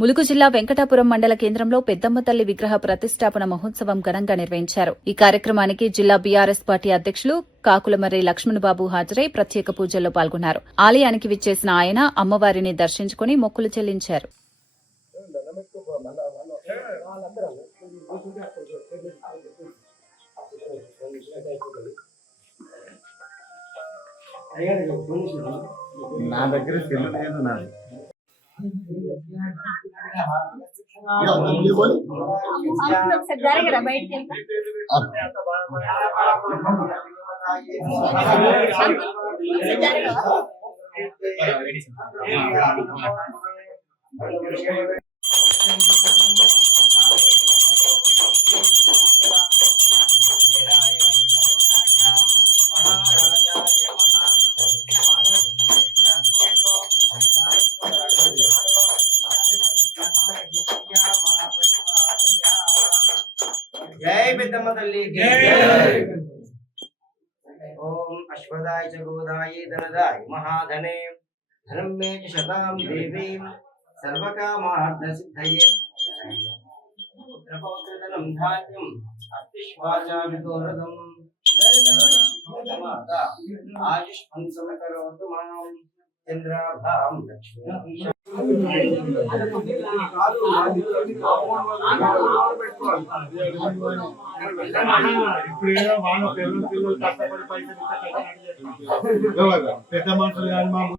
ములుగు జిల్లా వెంకటాపురం మండల కేంద్రంలో పెద్దమ్మ తల్లి విగ్రహ ప్రతిష్టాపన మహోత్సవం ఘనంగా నిర్వహించారు. ఈ కార్యక్రమానికి జిల్లా బీఆర్ఎస్ పార్టీ అధ్యకులు కాకులమర్రి లక్ష్మణబాబు హాజరై ప్రత్యేక పూజల్లో పాల్గొన్నారు. ఆలయానికి విచ్చేసిన ఆయన అమ్మవారిని దర్శించుకుని మొక్కులు చెల్లించారు. నా దగ్గర సెల్ లేదు నాది. जय पेद्दम्म तल्ली जय। ओम अश्वदाय च गोदाय धनदाय महाधने धनं मे च शतां देवीं सर्वकामार्थसिद्धये पुत्रपौत्रधनं धान्यं अष्टिश्वाजा विदोरदं माता आयुष्मन् समकरोतु मां चन्द्राभां लक्ष्मी పెద్ద మనుషులు కానీ మా